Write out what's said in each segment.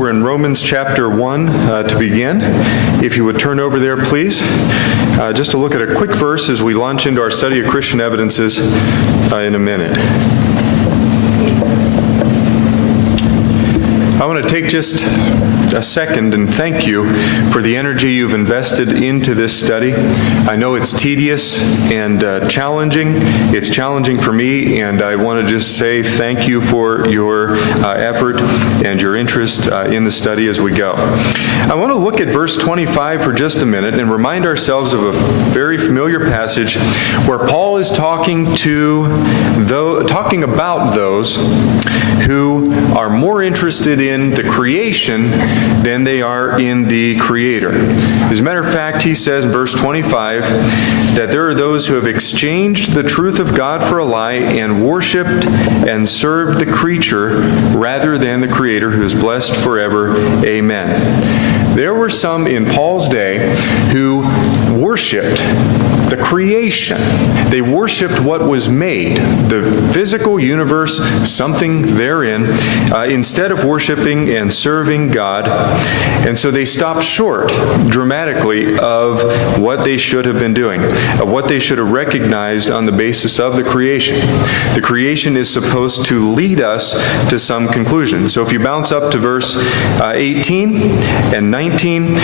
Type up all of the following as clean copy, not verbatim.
We're in Romans chapter 1 to begin. If you would turn over there, please. Just to look at a quick verse as we launch into our study of Christian evidences in a minute. I want to take just a second and thank you for the energy you've invested into this study. I know it's tedious and challenging. It's challenging for me, and I want to just say thank you for your effort and your interest in the study as we go. I want to look at verse 25 for just a minute and remind ourselves of a very familiar passage where Paul is talking about those who are more interested in the creation than they are in the Creator. As a matter of fact, he says in verse 25 that there are those who have exchanged the truth of God for a lie and worshipped and served the creature rather than the Creator, who is blessed forever. Amen. There were some in Paul's day who worshipped the creation. They worshipped what was made, the physical universe, something therein, instead of worshiping and serving God. And so they stopped short dramatically of what they should have been doing, of what they should have recognized on the basis of the creation. The creation is supposed to lead us to some conclusion. So if you bounce up to verse 18 and 19,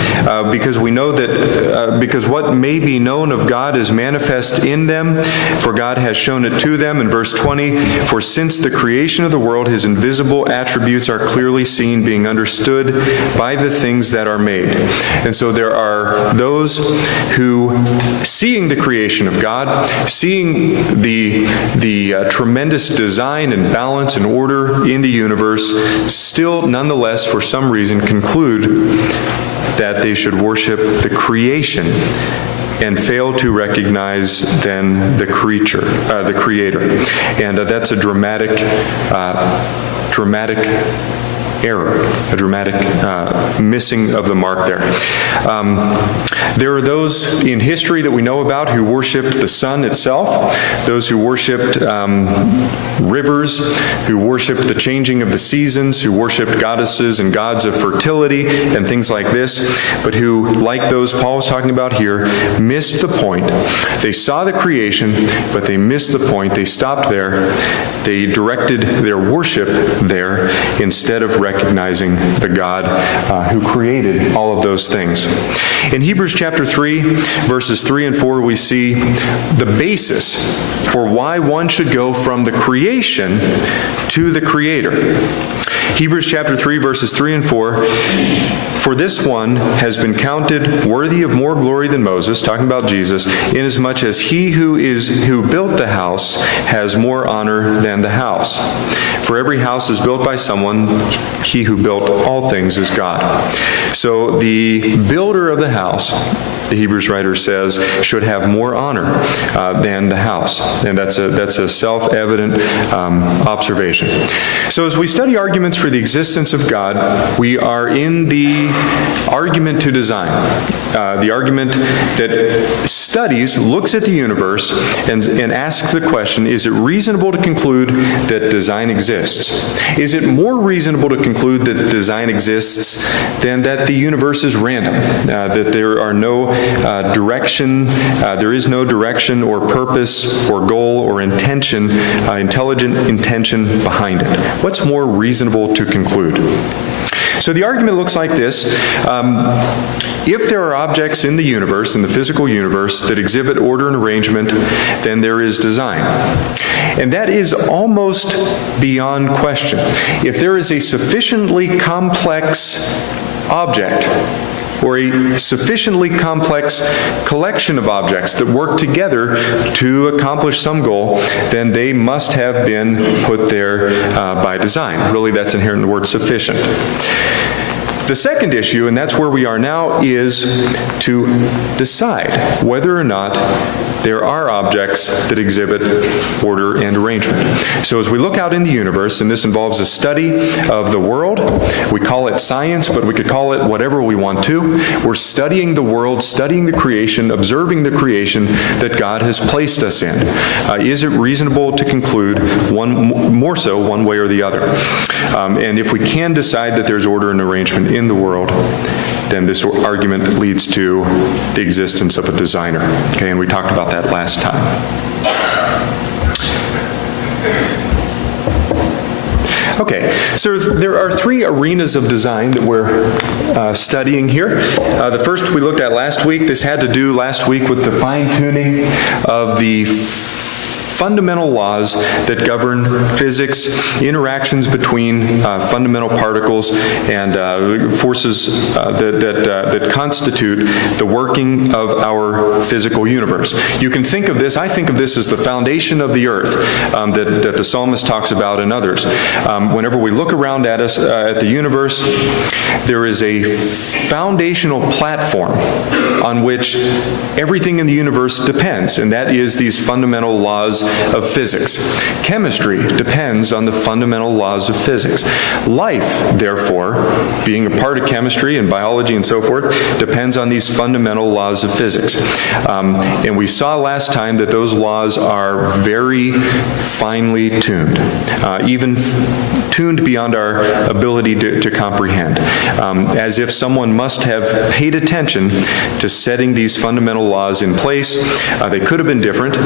because we know that, because what may be known of God is manifest in them, for God has shown it to them. In verse 20, for since the creation of the world, his invisible attributes are clearly seen, being understood by the things that are made. And so there are those who, seeing the creation of God, seeing the tremendous design and balance and order in the universe, still nonetheless, for some reason, conclude that they should worship the creation and fail to recognize then the creature, the Creator. And that's a dramatic error, a dramatic missing of the mark there. There are those in history that we know about who worshipped the sun itself, those who worshipped rivers, who worshipped the changing of the seasons, who worshipped goddesses and gods of fertility and things like this, but who, like those Paul was talking about here, missed the point. They saw the creation, but they missed the point. They stopped there. They directed their worship there instead of recognizing the God who created all of those things. In Hebrews chapter 3, verses 3 and 4, we see the basis for why one should go from the creation to the Creator. Hebrews chapter 3, verses 3 and 4, for this one has been counted worthy of more glory than Moses, talking about Jesus, inasmuch as he who built the house has more honor than the house. For every house is built by someone, he who built all things is God. So the builder of the house, the Hebrews writer says, should have more honor than the house. And that's a self-evident observation. So as we study arguments for the existence of God, we are in the argument to design. The argument that studies, looks at the universe, and asks the question, is it reasonable to conclude that design exists? Is it more reasonable to conclude that design exists than that the universe is random? That there are no there is no direction or purpose or goal or intention, intelligent intention behind it? What's more reasonable to conclude? So the argument looks like this. If there are objects in the universe, in the physical universe, that exhibit order and arrangement, then there is design. And that is almost beyond question. If there is a sufficiently complex object, or a sufficiently complex collection of objects that work together to accomplish some goal, then they must have been put there by design. Really, that's inherent in the word sufficient. The second issue, and that's where we are now, is to decide whether or not there are objects that exhibit order and arrangement. So as we look out in the universe, and this involves a study of the world, we call it science, but we could call it whatever we want to. We're studying the world, studying the creation, observing the creation that God has placed us in. Is it reasonable to conclude more so one way or the other? And if we can decide that there's order and arrangement in the world, then this argument leads to the existence of a designer. Okay, and we talked about that last time. Okay, so there are three arenas of design that we're studying here. The first we looked at last week. This had to do last week with the fine-tuning of the fundamental laws that govern physics, interactions between fundamental particles, and forces that constitute the working of our physical universe. You can think of this, I think of this as the foundation of the earth that the psalmist talks about and others. Whenever we look around at us, at the universe, there is a foundational platform on which everything in the universe depends, and that is these fundamental laws of physics. Chemistry depends on the fundamental laws of physics. Life, therefore, being a part of chemistry and biology and so forth, depends on these fundamental laws of physics. And we saw last time that those laws are very finely tuned, even tuned beyond our ability to comprehend, as if someone must have paid attention to setting these fundamental laws in place. They could have been different,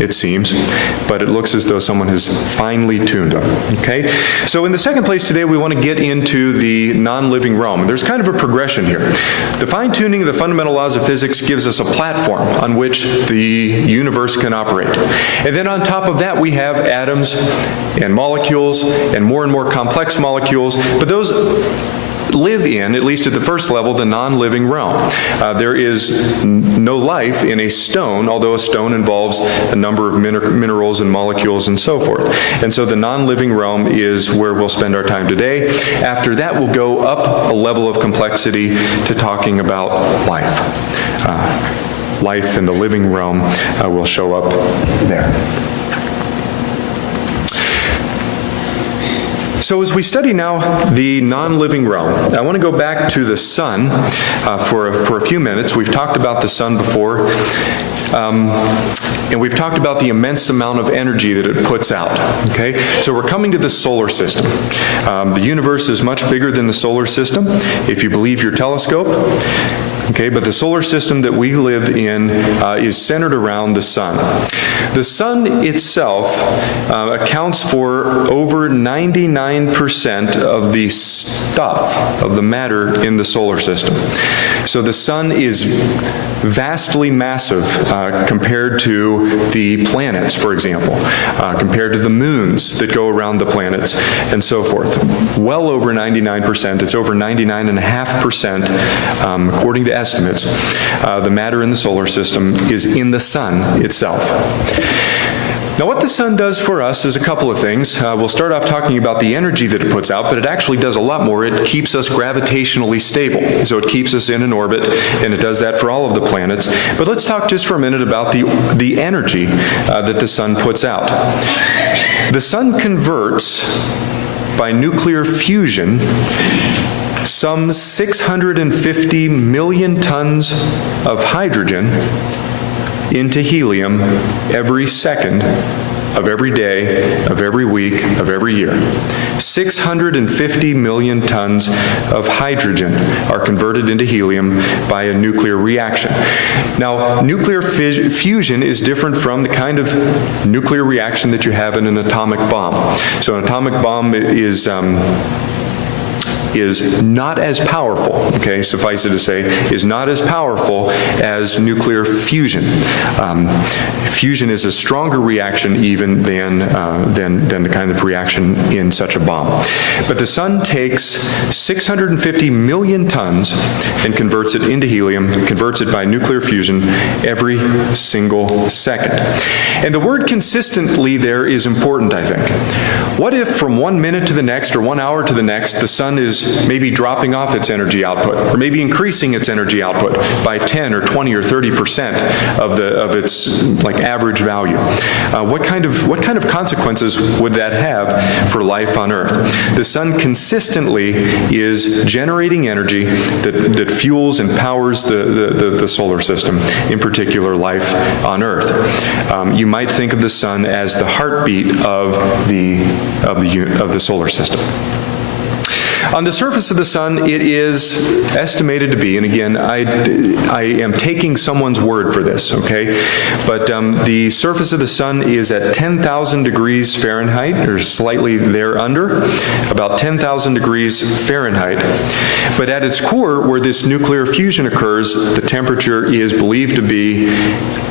it seems, but it looks as though someone has finely tuned them. Okay? So in the second place today, we want to get into the non-living realm. There's kind of a progression here. The fine-tuning of the fundamental laws of physics gives us a platform on which the universe can operate. And then on top of that, we have atoms and molecules and more complex molecules, but those live in, at least at the first level, the non-living realm. There is no life in a stone, although a stone involves a number of minerals and molecules and so forth. And so the non-living realm is where we'll spend our time today. After that, we'll go up a level of complexity to talking about life. Life in the living realm will show up there. So as we study now the non-living realm, I want to go back to the sun for a few minutes. We've talked about the sun before, and we've talked about the immense amount of energy that it puts out. Okay, so we're coming to the solar system. The universe is much bigger than the solar system, if you believe your telescope. Okay, but the solar system that we live in is centered around the sun. The sun itself accounts for over 99% of the stuff, of the matter in the solar system. So the sun is vastly massive compared to the planets, for example, compared to the moons that go around the planets, and so forth. Well over 99%. It's over 99.5%, according to estimates. The matter in the solar system is in the sun itself. Now, what the sun does for us is a couple of things. We'll start off talking about the energy that it puts out, but it actually does a lot more. It keeps us gravitationally stable. So it keeps us in an orbit, and it does that for all of the planets. But let's talk just for a minute about the energy that the sun puts out. The sun converts, by nuclear fusion, some 650 million tons of hydrogen into helium every second of every day, of every week, of every year. 650 million tons of hydrogen are converted into helium by a nuclear reaction. Now, nuclear fusion is different from the kind of nuclear reaction that you have in an atomic bomb. So an atomic bomb is not as powerful, okay, suffice it to say, is not as powerful as nuclear fusion. Fusion is a stronger reaction even than the kind of reaction in such a bomb. But the sun takes 650 million tons and converts it into helium, converts it by nuclear fusion every single second. And the word consistently there is important, I think. What if from 1 minute to the next or 1 hour to the next, the sun is is maybe dropping off its energy output, or maybe increasing its energy output by 10 or 20 or 30% of its like average value. What kind of consequences would that have for life on Earth? The sun consistently is generating energy that fuels and powers the solar system, in particular life on Earth. You might think of the sun as the heartbeat of the solar system. On the surface of the sun, it is estimated to be, and again, I am taking someone's word for this, okay? But the surface of the sun is at 10,000 degrees Fahrenheit, or slightly thereunder, about 10,000 degrees Fahrenheit. But at its core, where this nuclear fusion occurs, the temperature is believed to be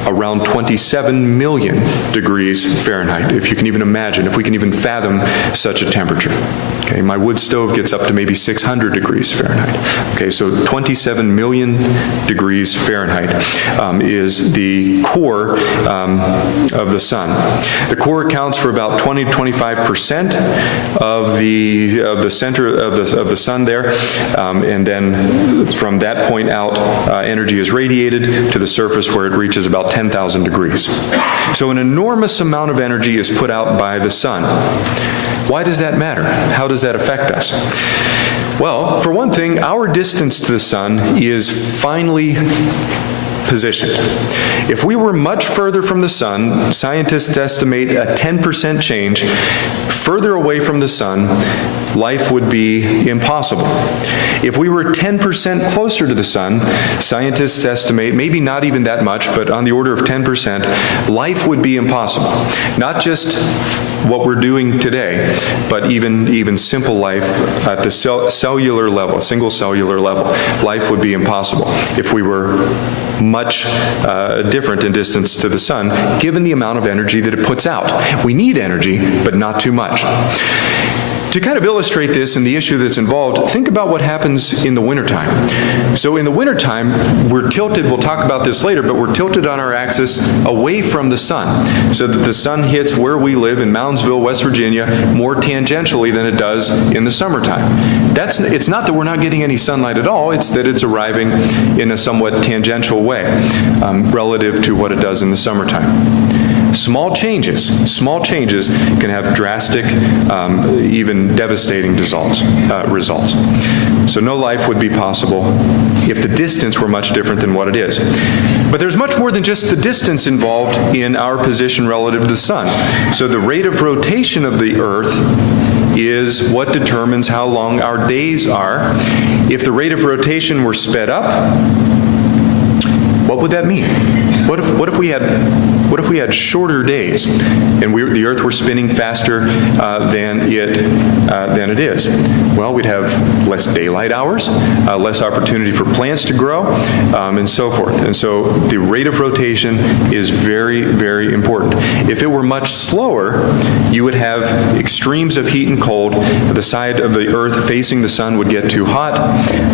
around 27 million degrees Fahrenheit, if you can even imagine, if we can even fathom such a temperature. Okay, my wood stove gets up to maybe 600 degrees Fahrenheit. Okay, so 27 million degrees Fahrenheit is the core of the sun. The core accounts for about 20 to 25% of the center of the sun there, and then from that point out, energy is radiated to the surface where it reaches about 10,000 degrees. So an enormous amount of energy is put out by the sun. Why does that matter? How does that affect us? Well, for one thing, our distance to the sun is finely positioned. If we were much further from the sun, scientists estimate a 10% change further away from the sun, life would be impossible. If we were 10% closer to the sun, scientists estimate, maybe not even that much, but on the order of 10%, life would be impossible. Not just what we're doing today, but even simple life at the cellular level, single cellular level, life would be impossible if we were much different in distance to the sun, given the amount of energy that it puts out. We need energy, but not too much. To kind of illustrate this and the issue that's involved, think about what happens in the wintertime. So in the wintertime, we're tilted, we'll talk about this later, but we're tilted on our axis away from the sun, so that the sun hits where we live in Moundsville, West Virginia, more tangentially than it does in the summertime. It's not that we're not getting any sunlight at all, it's that it's arriving in a somewhat tangential way relative to what it does in the summertime. Small changes can have drastic, even devastating results. So no life would be possible if the distance were much different than what it is. But there's much more than just the distance involved in our position relative to the sun. So the rate of rotation of the Earth is what determines how long our days are. If the rate of rotation were sped up, what would that mean? What if we had shorter days and the Earth were spinning faster than it is? Well, we'd have less daylight hours, less opportunity for plants to grow, and so forth. And so the rate of rotation is very, very important. If it were much slower, you would have extremes of heat and cold. The side of the Earth facing the sun would get too hot.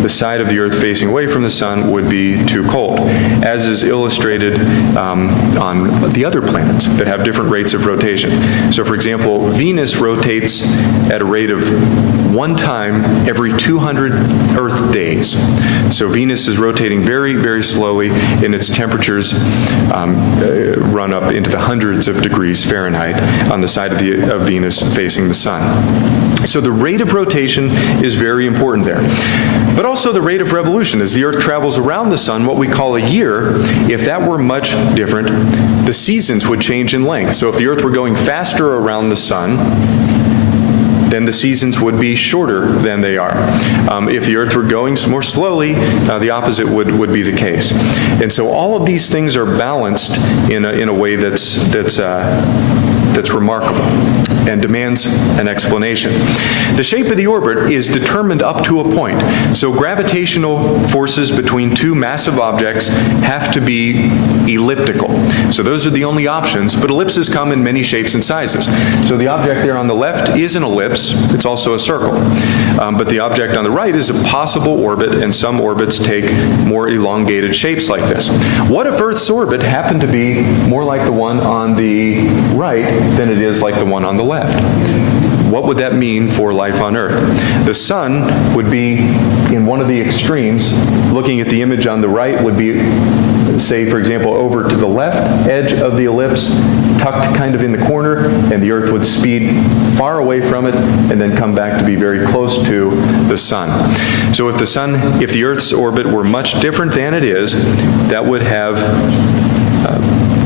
The side of the Earth facing away from the sun would be too cold, as is illustrated on the other planets that have different rates of rotation. So for example, Venus rotates at a rate of 1 time every 200 Earth days. So Venus is rotating very, very slowly, and its temperatures run up into the hundreds of degrees Fahrenheit on the side of Venus facing the sun. So the rate of rotation is very important there. But also the rate of revolution. As the Earth travels around the sun, what we call a year, if that were much different, the seasons would change in length. So if the Earth were going faster around the sun, then the seasons would be shorter than they are. If the Earth were going more slowly, the opposite would be the case. And so all of these things are balanced in a way that's remarkable and demands an explanation. The shape of the orbit is determined up to a point. So gravitational forces between two massive objects have to be elliptical. So those are the only options, but ellipses come in many shapes and sizes. So the object there on the left is an ellipse. It's also a circle. But the object on the right is a possible orbit, and some orbits take more elongated shapes like this. What if Earth's orbit happened to be more like the one on the right than it is like the one on the left? what would that mean for life on Earth? The sun would be in one of the extremes. Looking at the image on the right would be, say, for example, over to the left edge of the ellipse, tucked kind of in the corner, and the Earth would speed far away from it and then come back to be very close to the sun. So if the Earth's orbit were much different than it is, that would have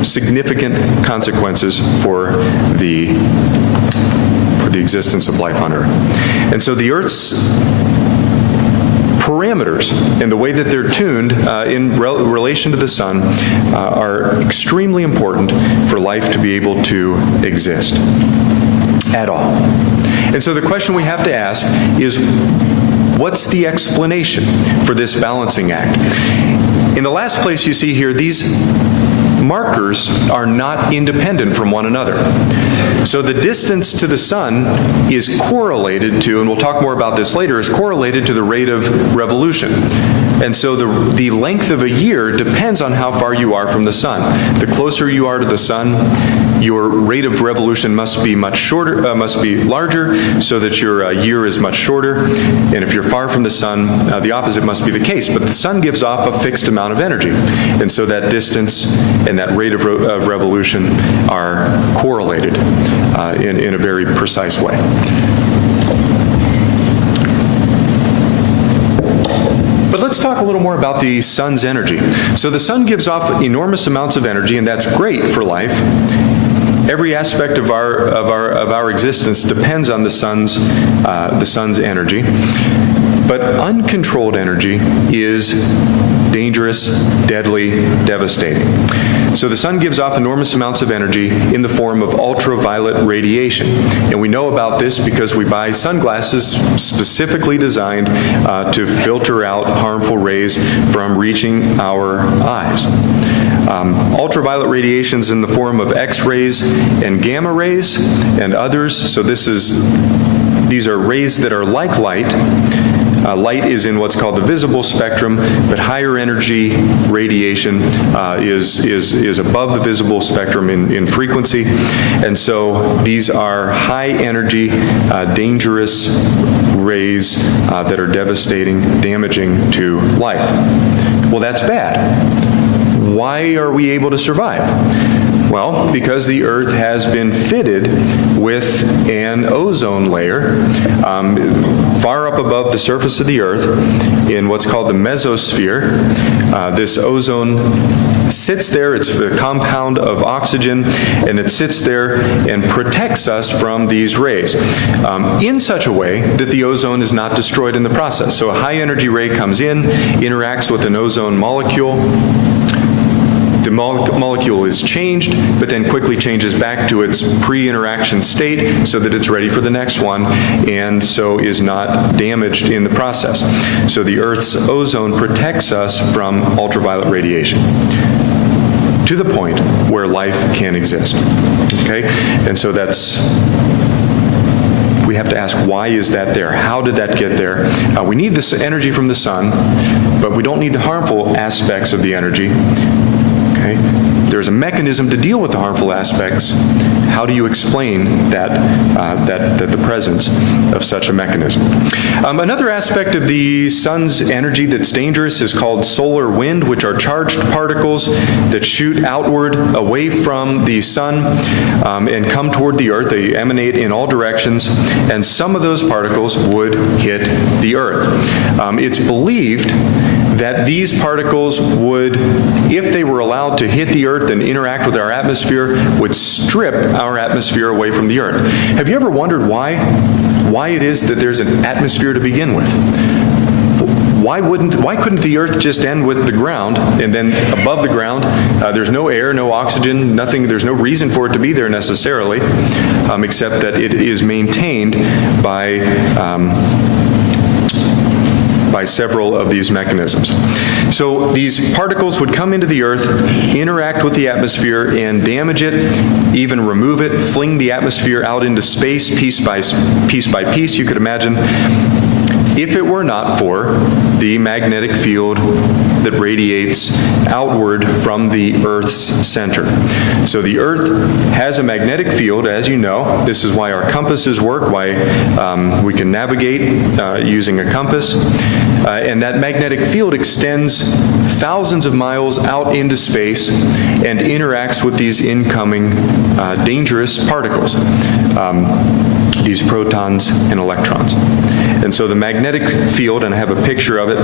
significant consequences for the existence of life on Earth. And so the Earth's parameters and the way that they're tuned in relation to the sun are extremely important for life to be able to exist at all. And so the question we have to ask is, what's the explanation for this balancing act? In the last place you see here, these markers are not independent from one another. So the distance to the sun is correlated to, and we'll talk more about this later, is correlated to the rate of revolution. And so the length of a year depends on how far you are from the sun. The closer you are to the sun, your rate of revolution must be much shorter, must be larger, so that your year is much shorter. And if you're far from the sun, the opposite must be the case. But the sun gives off a fixed amount of energy, and so that distance and that rate of revolution are correlated in a very precise way. But let's talk a little more about the sun's energy. So the sun gives off enormous amounts of energy, and that's great for life. Every aspect of our existence depends on the sun's energy. But uncontrolled energy is dangerous, deadly, devastating. So the sun gives off enormous amounts of energy in the form of ultraviolet radiation. And we know about this because we buy sunglasses specifically designed to filter out harmful rays from reaching our eyes. Ultraviolet radiations in the form of X-rays and gamma rays and others. So these are rays that are like light. Light is in what's called the visible spectrum, but higher energy radiation is above the visible spectrum in frequency. And so these are high energy, dangerous rays that are devastating, damaging to life. Well, that's bad. Why are we able to survive? Well, because the Earth has been fitted with an ozone layer far up above the surface of the Earth in what's called the mesosphere. This ozone sits there. It's a compound of oxygen, and it sits there and protects us from these rays in such a way that the ozone is not destroyed in the process. So a high-energy ray comes in, interacts with an ozone molecule. The molecule is changed, but then quickly changes back to its pre-interaction state so that it's ready for the next one, and so is not damaged in the process. So the Earth's ozone protects us from ultraviolet radiation to the point where life can exist. Okay? And so we have to ask, why is that there? How did that get there? We need this energy from the sun, but we don't need the harmful aspects of the energy. Okay? There's a mechanism to deal with the harmful aspects. How do you explain that the presence of such a mechanism? Another aspect of the sun's energy that's dangerous is called solar wind, which are charged particles that shoot outward away from the sun and come toward the Earth. They emanate in all directions, and some of those particles would hit the Earth. It's believed that these particles would, if they were allowed to hit the Earth and interact with our atmosphere, would strip our atmosphere away from the Earth. Have you ever wondered why it is that there's an atmosphere to begin with? Why couldn't the Earth just end with the ground, and then above the ground, there's no air, no oxygen, nothing, there's no reason for it to be there necessarily, except that it is maintained by several of these mechanisms. So these particles would come into the Earth, interact with the atmosphere, and damage it, even remove it, fling the atmosphere out into space piece by piece. You could imagine if it were not for the magnetic field that radiates outward from the Earth's center. So the Earth has a magnetic field, as you know. This is why our compasses work, why we can navigate using a compass. And that magnetic field extends thousands of miles out into space and interacts with these incoming dangerous particles, these protons and electrons. And so the magnetic field, and I have a picture of it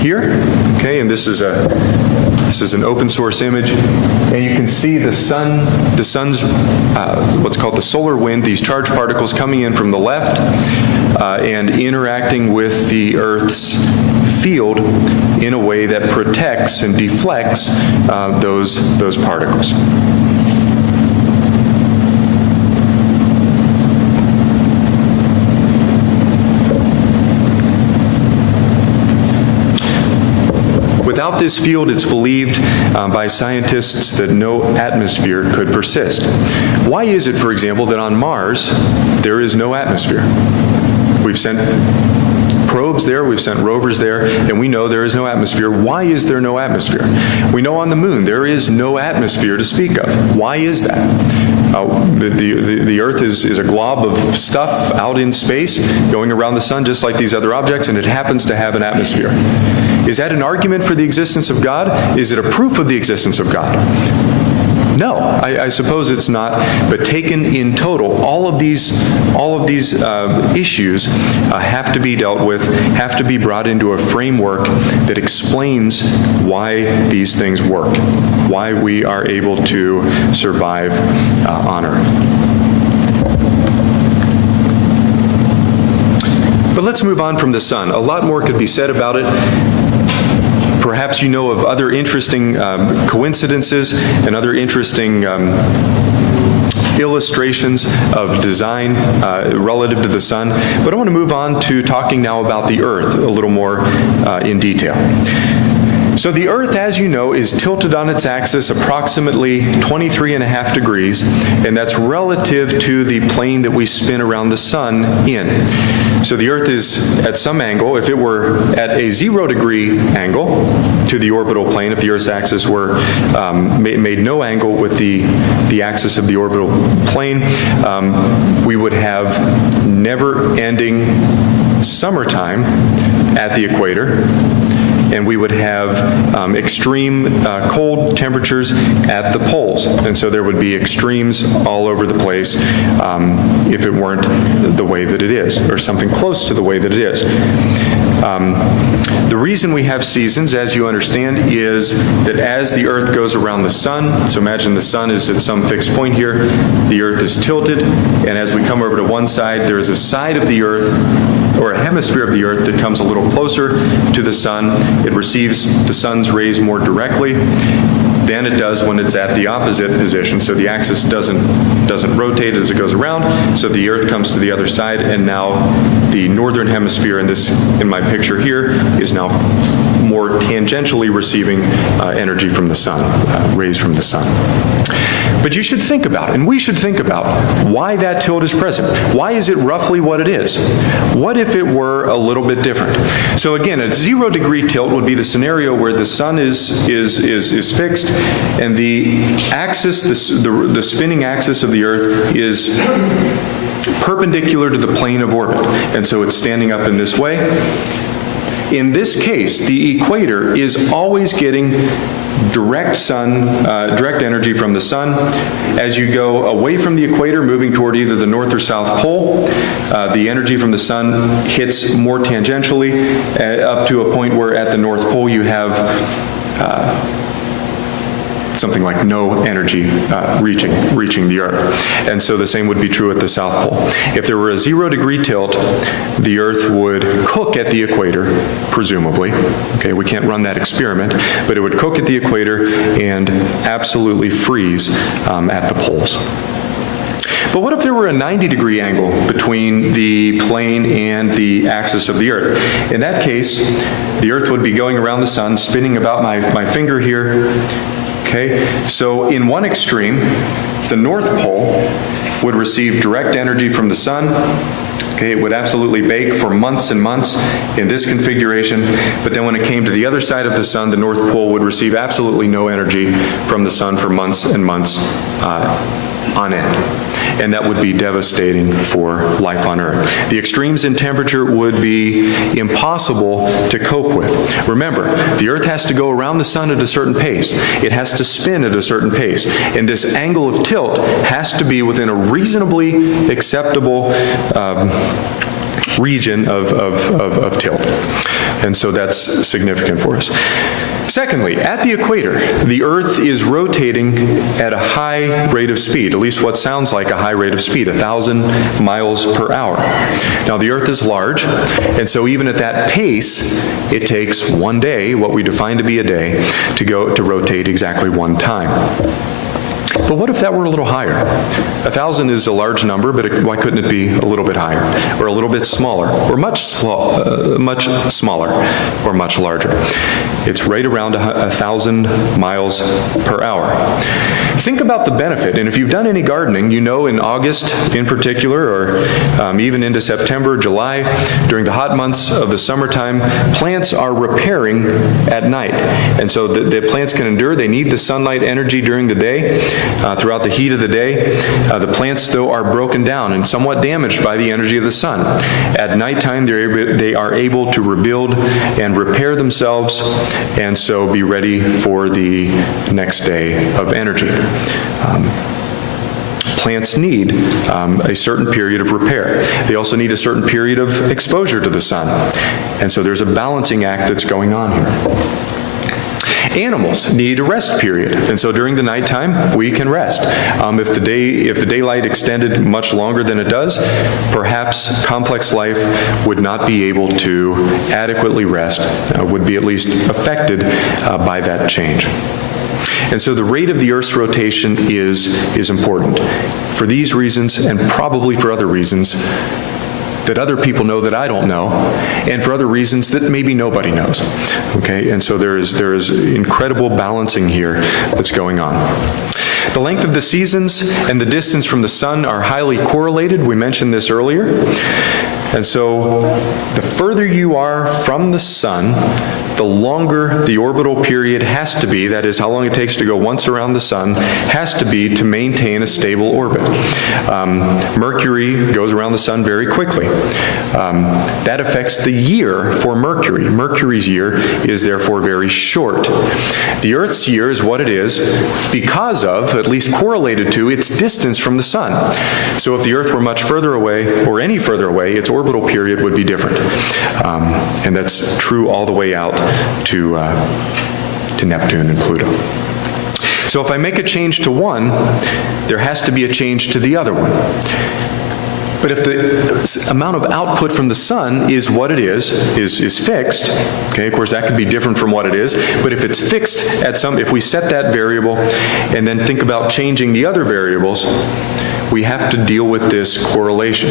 here, okay, and this is an open source image, and you can see the sun's what's called the solar wind, these charged particles coming in from the left and interacting with the Earth's field in a way that protects and deflects those particles. Without this field, it's believed by scientists that no atmosphere could persist. Why is it, for example, that on Mars there is no atmosphere? We've sent probes there, we've sent rovers there, and we know there is no atmosphere. Why is there no atmosphere? We know on the moon there is no atmosphere to speak of. Why is that? The Earth is a glob of stuff out in space going around the sun just like these other objects, and it happens to have an atmosphere. Is that an argument for the existence of God? Is it a proof of the existence of God? No, I suppose it's not, but taken in total, all of these issues have to be dealt with, have to be brought into a framework that explains why these things work, why we are able to survive on Earth. But let's move on from the sun. A lot more could be said about it. Perhaps you know of other interesting coincidences and other interesting illustrations of design relative to the sun. But I want to move on to talking now about the Earth a little more in detail. So the Earth, as you know, is tilted on its axis approximately 23.5 degrees, and that's relative to the plane that we spin around the sun in. So the Earth is at some angle. If it were at a 0-degree angle to the orbital plane, if the Earth's axis were made no angle with the axis of the orbital plane, we would have never-ending summertime at the equator, and we would have extreme cold temperatures at the poles. And so there would be extremes all over the place if it weren't the way that it is, or something close to the way that it is. The reason we have seasons, as you understand, is that as the Earth goes around the sun, so imagine the sun is at some fixed point here, the Earth is tilted, and as we come over to one side, there's a side of the Earth, or a hemisphere of the Earth, that comes a little closer to the sun. It receives the sun's rays more directly than it does when it's at the opposite position. So the axis doesn't rotate as it goes around, so the Earth comes to the other side, and now the northern hemisphere in my picture here is now more tangentially receiving energy from the sun, rays from the sun. But you should think about, and we should think about, why that tilt is present. Why is it roughly what it is? What if it were a little bit different? So again, a 0-degree tilt would be the scenario where the sun is fixed, and the axis, the spinning axis of the Earth is perpendicular to the plane of orbit, and so it's standing up in this way. In this case, the equator is always getting direct energy from the sun. As you go away from the equator, moving toward either the North or South Pole, the energy from the sun hits more tangentially up to a point where at the North Pole you have something like no energy reaching the Earth. And so the same would be true at the South Pole. If there were a 0-degree tilt, the Earth would cook at the equator, presumably. Okay, we can't run that experiment, but it would cook at the equator and absolutely freeze at the poles. But what if there were a 90-degree angle between the plane and the axis of the Earth? In that case, the Earth would be going around the sun, spinning about my finger here. Okay, so in one extreme, the North Pole would receive direct energy from the sun, Okay, it would absolutely bake for months and months in this configuration, but then when it came to the other side of the sun, the North Pole would receive absolutely no energy from the sun for months and months on end. And that would be devastating for life on Earth. The extremes in temperature would be impossible to cope with. Remember, the Earth has to go around the sun at a certain pace. It has to spin at a certain pace. And this angle of tilt has to be within a reasonably acceptable region of tilt. And so that's significant for us. Secondly, at the equator, the Earth is rotating at a high rate of speed, at least what sounds like a high rate of speed, 1,000 miles per hour. Now, the Earth is large, and so even at that pace, it takes one day, what we define to be a day, to rotate exactly one time. But what if that were a little higher? 1,000 is a large number, but why couldn't it be a little bit higher, or a little bit smaller, or much smaller, or much larger? It's right around 1,000 miles per hour. Think about the benefit, and if you've done any gardening, you know in August in particular, or even into September, July, during the hot months of the summertime, plants are repairing at night. And so the plants can endure. They need the sunlight energy during the day. Throughout the heat of the day, the plants, though, are broken down and somewhat damaged by the energy of the sun. At nighttime, they are able to rebuild and repair themselves, and so be ready for the next day of energy. Plants need a certain period of repair. They also need a certain period of exposure to the sun. And so there's a balancing act that's going on here. Animals need a rest period, and so during the nighttime, we can rest. If the daylight extended much longer than it does, perhaps complex life would not be able to adequately rest, would be at least affected by that change. And so the rate of the Earth's rotation is important. For these reasons, and probably for other reasons, that other people know that I don't know, and for other reasons that maybe nobody knows. Okay, and so there is incredible balancing here that's going on. The length of the seasons and the distance from the sun are highly correlated. We mentioned this earlier. And so the further you are from the sun, the longer the orbital period has to be, that is how long it takes to go once around the sun, has to be to maintain a stable orbit. Mercury goes around the sun very quickly. That affects the year for Mercury. Mercury's year is therefore very short. The Earth's year is what it is because of, at least correlated to, its distance from the sun. So if the Earth were much further away, or any further away, its orbital period would be different. And that's true all the way out to Neptune and Pluto. So if I make a change to one, there has to be a change to the other one. But if the amount of output from the sun is what it is fixed, okay, of course that could be different from what it is, but if it's fixed at if we set that variable and then think about changing the other variables, we have to deal with this correlation.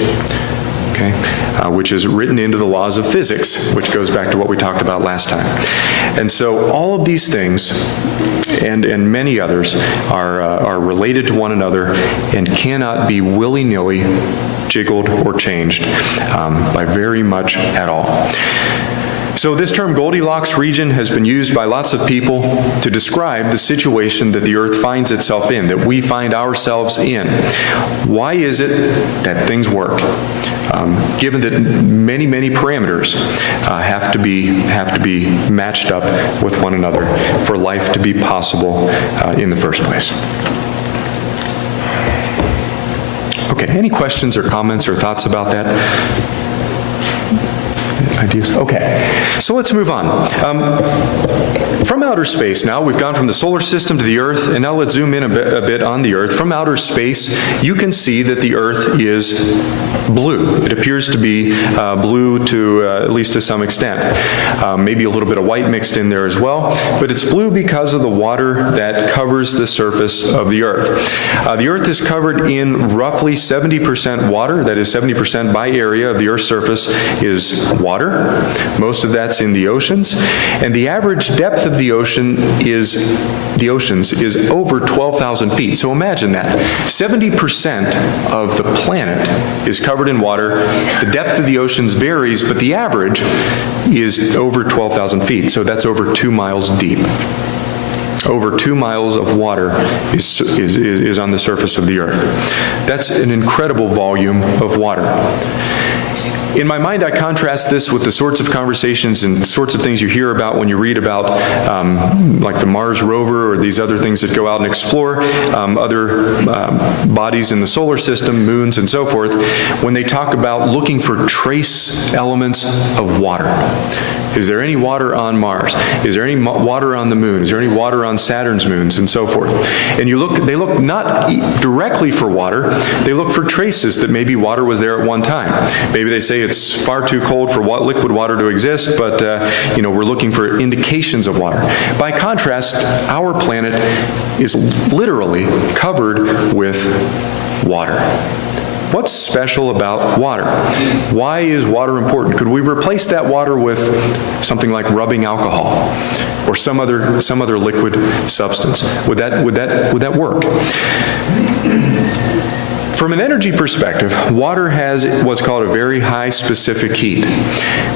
Okay, which is written into the laws of physics, which goes back to what we talked about last time. And so all of these things, and many others, are related to one another and cannot be willy-nilly jiggled or changed by very much at all. So this term Goldilocks region has been used by lots of people to describe the situation that the Earth finds itself in, that we find ourselves in. Why is it that things work? Given that many, many parameters have to be matched up with one another for life to be possible in the first place. Okay, any questions or comments or thoughts about that? Ideas? Okay, so let's move on. From outer space now, we've gone from the solar system to the Earth, and now let's zoom in a bit on the Earth. From outer space, you can see that the Earth is blue. It appears to be blue to at least to some extent. Maybe a little bit of white mixed in there as well, but it's blue because of the water that covers the surface of the Earth. The Earth is covered in roughly 70% water, that is 70% by area of the Earth's surface is water. water. Most of that's in the oceans. And the average depth of the oceans is over 12,000 feet. So imagine that. 70% of the planet is covered in water. The depth of the oceans varies, but the average is over 12,000 feet. So that's over 2 miles deep. Over 2 miles of water is on the surface of the earth. That's an incredible volume of water. In my mind, I contrast this with the sorts of conversations and sorts of things you hear about when you read about like the Mars rover or these other things that go out and explore other bodies in the solar system, moons and so forth, when they talk about looking for trace elements of water. Is there any water on Mars? Is there any water on the moon? Is there any water on Saturn's moons and so forth? And they look not directly for water, they look for traces that maybe water was there at one time. Maybe they say it's far too cold for liquid water to exist, but we're looking for indications of water. By contrast, our planet is literally covered with water. What's special about water? Why is water important? Could we replace that water with something like rubbing alcohol or some other liquid substance? Would that work? From an energy perspective, water has what's called a very high specific heat,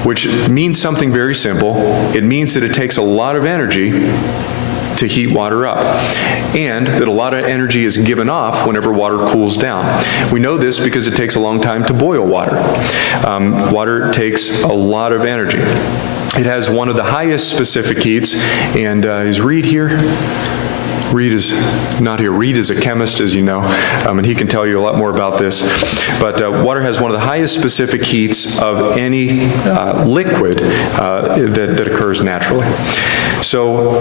which means something very simple. It means that it takes a lot of energy to heat water up, and that a lot of energy is given off whenever water cools down. We know this because it takes a long time to boil water. Water takes a lot of energy. It has one of the highest specific heats, and is Reed here? Reed is not here. Reed is a chemist, as you know, and he can tell you a lot more about this. But water has one of the highest specific heats of any liquid that occurs naturally. So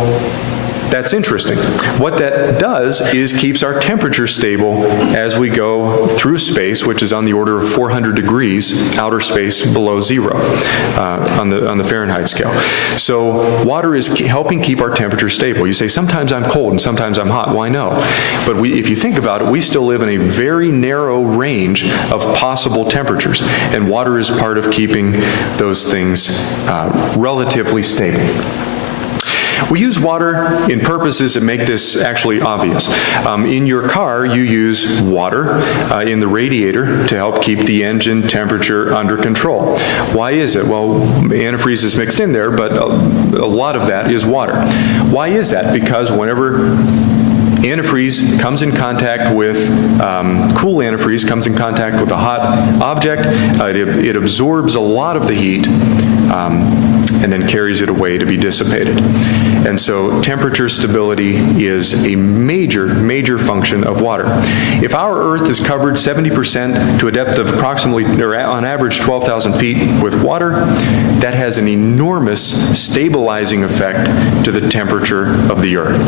that's interesting. What that does is keeps our temperature stable as we go through space, which is on the order of 400 degrees, outer space below zero on the Fahrenheit scale. So water is helping keep our temperature stable. You say, sometimes I'm cold and sometimes I'm hot. Why no? But if you think about it, we still live in a very narrow range of possible temperatures, and water is part of keeping those things relatively stable. We use water in purposes that make this actually obvious. In your car, you use water in the radiator to help keep the engine temperature under control. Why is it? Well, antifreeze is mixed in there, but a lot of that is water. Why is that? Because whenever antifreeze comes in contact with, cool antifreeze comes in contact with a hot object, it absorbs a lot of the heat and then carries it away to be dissipated. And so temperature stability is a major, major function of water. If our Earth is covered 70% to a depth of approximately, or on average, 12,000 feet with water, that has an enormous stabilizing effect to the temperature of the Earth.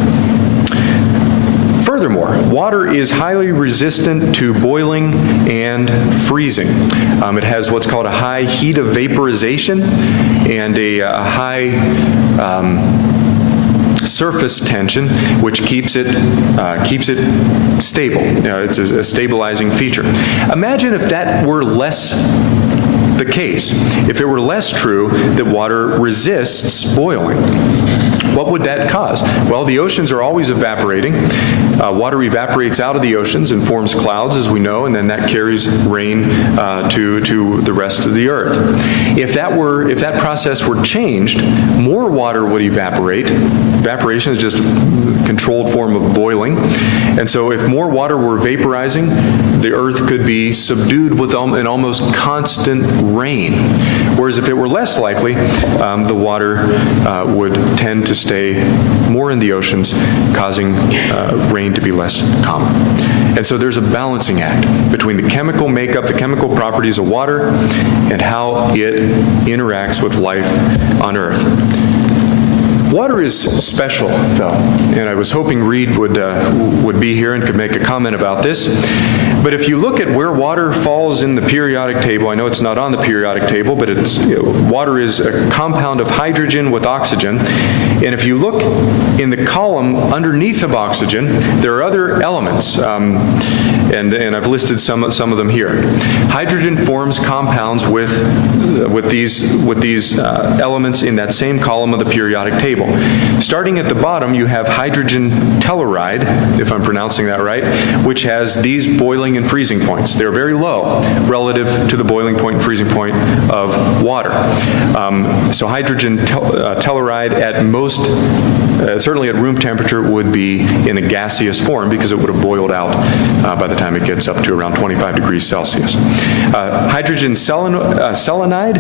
Furthermore, water is highly resistant to boiling and freezing. It has what's called a high heat of vaporization and a high surface tension, which keeps it stable. It's a stabilizing feature. Imagine if that were less the case, if it were less true that water resists boiling. What would that cause? Well, the oceans are always evaporating. Water evaporates out of the oceans and forms clouds, as we know, and then that carries rain to the rest of the earth. If that process were changed, more water would evaporate. Evaporation is just a controlled form of boiling. And so if more water were vaporizing, the earth could be subdued with an almost constant rain. Whereas if it were less likely, the water would tend to stay more in the oceans, causing rain to be less common. And so there's a balancing act between the chemical makeup, the chemical properties of water, and how it interacts with life on Earth. Water is special, though, and I was hoping Reed would be here and could make a comment about this. But if you look at where water falls in the periodic table, I know it's not on the periodic table, but water is a compound of hydrogen with oxygen. And if you look in the column underneath of oxygen, there are other elements. and I've listed some of them here. Hydrogen forms compounds with these elements in that same column of the periodic table. Starting at the bottom, you have hydrogen telluride, if I'm pronouncing that right, which has these boiling and freezing points. They're very low relative to the boiling point and freezing point of water. So hydrogen telluride at most, certainly at room temperature, would be in a gaseous form because it would have boiled out by the time it gets up to around 25 degrees Celsius. Hydrogen selenide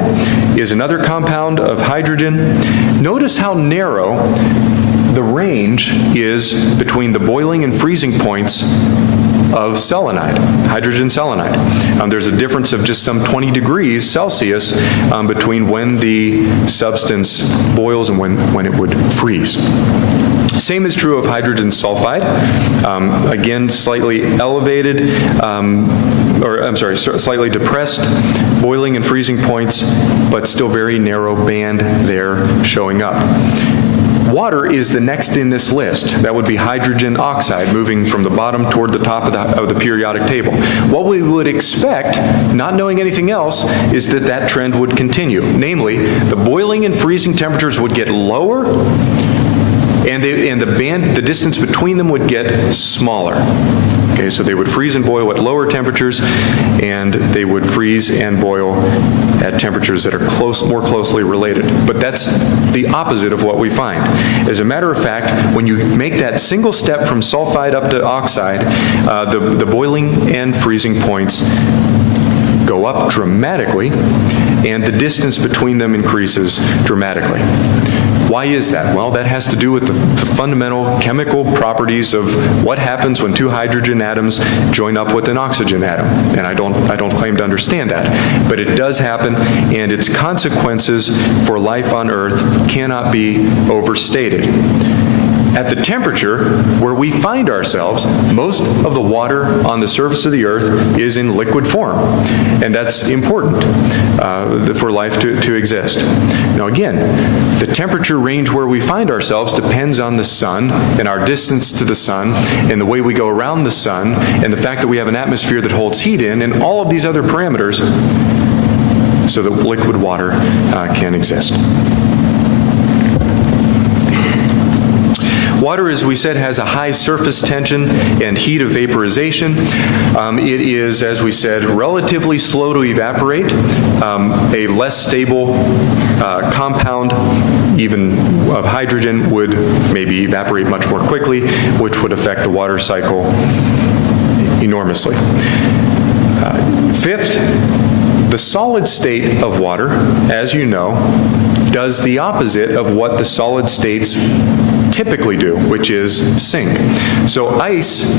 is another compound of hydrogen. Notice how narrow the range is between the boiling and freezing points of selenide, hydrogen selenide. There's a difference of just some 20 degrees Celsius between when the substance boils and when it would freeze. Same is true of hydrogen sulfide. Again, slightly elevated, slightly depressed boiling and freezing points, but still very narrow band there showing up. Water is the next in this list. That would be hydrogen oxide, moving from the bottom toward the top of the periodic table. What we would expect, not knowing anything else, is that trend would continue. Namely, the boiling and freezing temperatures would get lower, and the distance between them would get smaller. Okay, so they would freeze and boil at lower temperatures, and they would freeze and boil at temperatures that are more closely related. But that's the opposite of what we find. As a matter of fact, when you make that single step from sulfide up to oxide, the boiling and freezing points go up dramatically, and the distance between them increases dramatically. Why is that? Well, that has to do with the fundamental chemical properties of what happens when two hydrogen atoms join up with an oxygen atom. And I don't claim to understand that, but it does happen, and its consequences for life on Earth cannot be overstated. At the temperature where we find ourselves, most of the water on the surface of the Earth is in liquid form, and that's important for life to exist. Now again, the temperature range where we find ourselves depends on the sun and our distance to the sun and the way we go around the sun and the fact that we have an atmosphere that holds heat in and all of these other parameters so that liquid water can exist. Water, as we said, has a high surface tension and heat of vaporization. It is, as we said, relatively slow to evaporate, a less stable compound, even of hydrogen, would maybe evaporate much more quickly, which would affect the water cycle enormously. Fifth, the solid state of water, as you know, does the opposite of what the solid states typically do, which is sink. So ice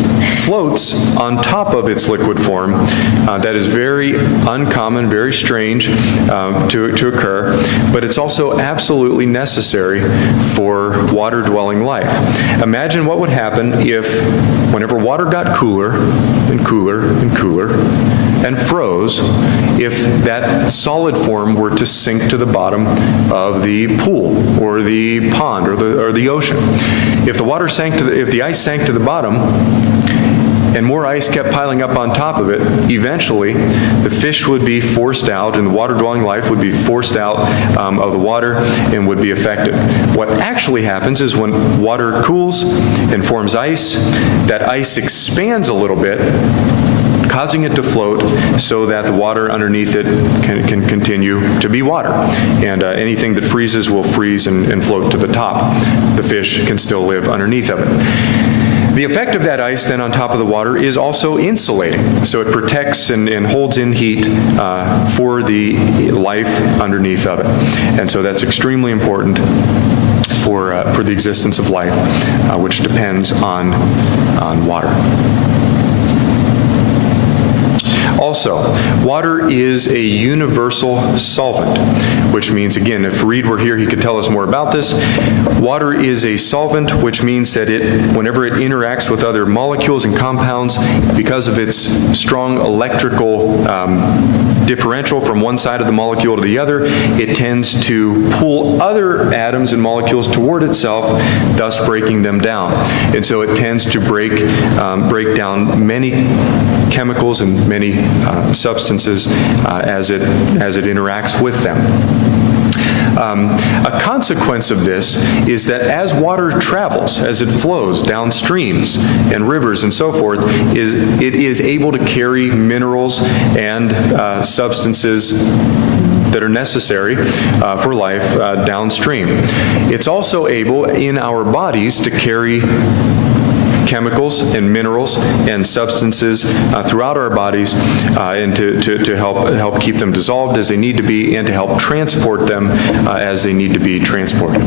floats on top of its liquid form. That is very uncommon, very strange to occur, but it's also absolutely necessary for water-dwelling life. Imagine what would happen if, whenever water got cooler and cooler and cooler and froze, if that solid form were to sink to the bottom of the pool or the pond or the ocean. If the ice sank to the bottom and more ice kept piling up on top of it, eventually the fish would be forced out and the water-dwelling life would be forced out of the water and would be affected. What actually happens is when water cools and forms ice, that ice expands a little bit, causing it to float so that the water underneath it can continue to be water. And anything that freezes will freeze and float to the top. The fish can still live underneath of it. The effect of that ice then on top of the water is also insulating. So it protects and holds in heat for the life underneath of it. And so that's extremely important for the existence of life, which depends on water. Also, water is a universal solvent, which means, again, if Reed were here, he could tell us more about this. Water is a solvent, which means that whenever it interacts with other molecules and compounds, because of its strong electrical differential from one side of the molecule to the other, it tends to pull other atoms and molecules toward itself, thus breaking them down. And so it tends to break down many chemicals and many substances as it interacts with them. A consequence of this is that as water travels, as it flows down streams and rivers and so forth, it is able to carry minerals and substances that are necessary for life downstream. It's also able in our bodies to carry chemicals and minerals and substances throughout our bodies and to help keep them dissolved as they need to be and to help transport them as they need to be transported.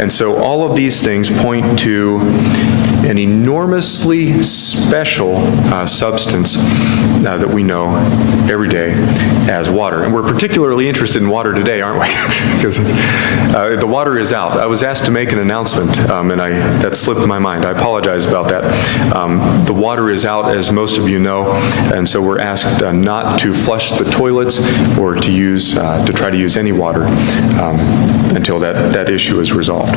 And so all of these things point to an enormously special substance that we know every day as water. And we're particularly interested in water today, aren't we? Because the water is out. I was asked to make an announcement, and that slipped my mind. I apologize about that. The water is out, as most of you know, and so we're asked not to flush the toilets or to try to use any water until that issue is resolved.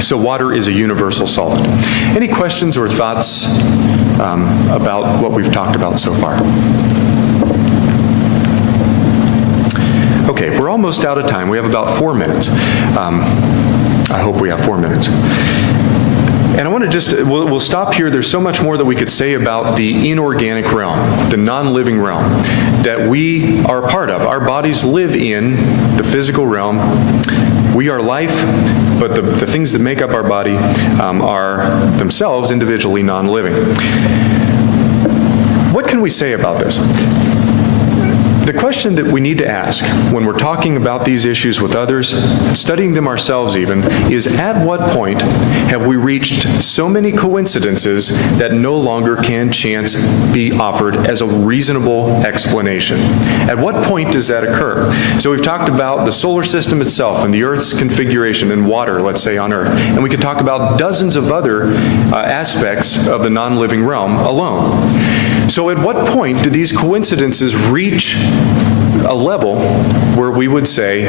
So water is a universal solid. Any questions or thoughts about what we've talked about so far? Okay, we're almost out of time. We have about 4 minutes. I hope we have 4 minutes. And I want to we'll stop here. There's so much more that we could say about the inorganic realm, the non-living realm, that we are a part of. Our bodies live in the physical realm. We are life, but the things that make up our body are themselves individually non-living. What can we say about this? The question that we need to ask when we're talking about these issues with others, studying them ourselves even, is at what point have we reached so many coincidences that no longer can chance be offered as a reasonable explanation? At what point does that occur? So we've talked about the solar system itself and the Earth's configuration and water, let's say, on Earth. And we could talk about dozens of other aspects of the non-living realm alone. So at what point do these coincidences reach a level where we would say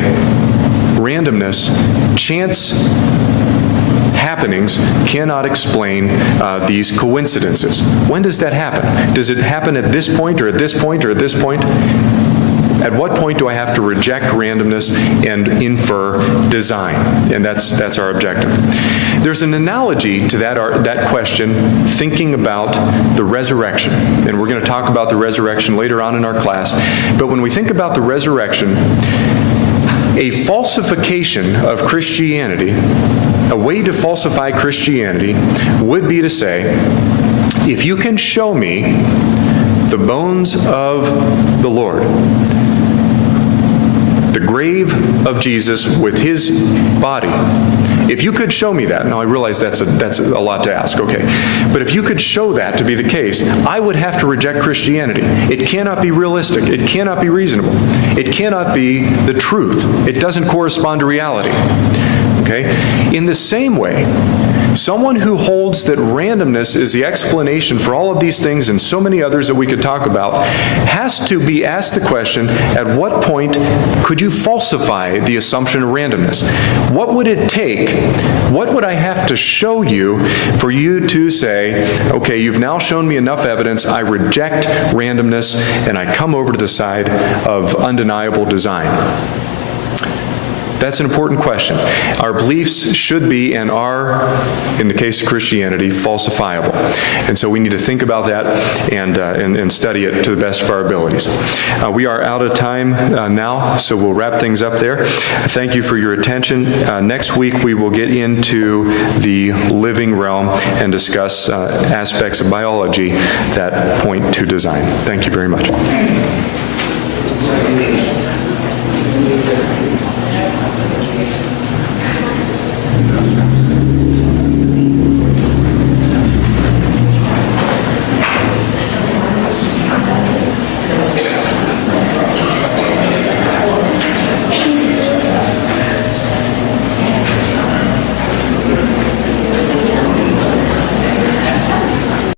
randomness, chance happenings cannot explain these coincidences? When does that happen? Does it happen at this point or at this point or at this point? At what point do I have to reject randomness and infer design? And that's our objective. There's an analogy to that question, thinking about the resurrection. And we're going to talk about the resurrection later on in our class. But when we think about the resurrection, a falsification of Christianity, a way to falsify Christianity would be to say, if you can show me the bones of the Lord, the grave of Jesus with his body, if you could show me that, now I realize that's a lot to ask, okay, but if you could show that to be the case, I would have to reject Christianity. It cannot be realistic. It cannot be reasonable. It cannot be the truth. It doesn't correspond to reality, okay? In the same way, someone who holds that randomness is the explanation for all of these things and so many others that we could talk about has to be asked the question, at what point could you falsify the assumption of randomness? What would it take? What would I have to show you for you to say, okay, you've now shown me enough evidence, I reject randomness, and I come over to the side of undeniable design? That's an important question. Our beliefs should be and are, in the case of Christianity, falsifiable. And so we need to think about that and study it to the best of our abilities. We are out of time now, so we'll wrap things up there. Thank you for your attention. Next week we will get into the living realm and discuss aspects of biology that point to design. Thank you very much.